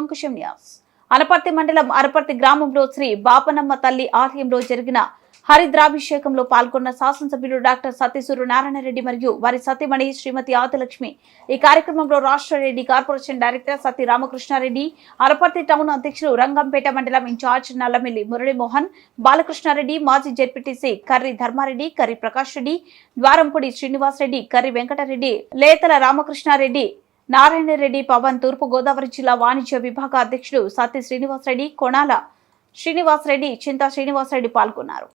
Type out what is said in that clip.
Ankusam news. Anaparthi మండలం అరపర్తి గ్రామంలో శ్రీ బాపనమ్మ తల్లి ఆలయంలో జరిగిన హరిద్రాభిషేకంలో పాల్గొన్న శాసనసభ్యులు డాక్టర్ సత్యసూరు నారాయణరెడ్డి మరియు వారి సతీమణి శ్రీమతి ఆదిలక్ష్మి. ఈ కార్యక్రమంలో రాష్ట్ర రెడ్డి కార్పొరేషన్ డైరెక్టర్ సత్య రామకృష్ణారెడ్డి, అనపర్తి టౌన్ అధ్యక్షులు రంగంపేట మండలం ఇన్ఛార్జ్ నల్లమిల్లి మురళీమోహన్, బాలకృష్ణారెడ్డి, మాజీ జెడ్పీటీసీ కర్రి ధర్మారెడ్డి, కర్రి ప్రకాష్ రెడ్డి, ద్వారంపూడి శ్రీనివాసరెడ్డి, కర్రి వెంకటరెడ్డి, లేతల రామకృష్ణారెడ్డి, నారాయణరెడ్డి, పవన్, తూర్పు గోదావరి జిల్లా వాణిజ్య విభాగ అధ్యక్షుడు సత్య శ్రీనివాసరెడ్డి, కొణాల శ్రీనివాసరెడ్డి, చింతా శ్రీనివాసరెడ్డి పాల్గొన్నారు.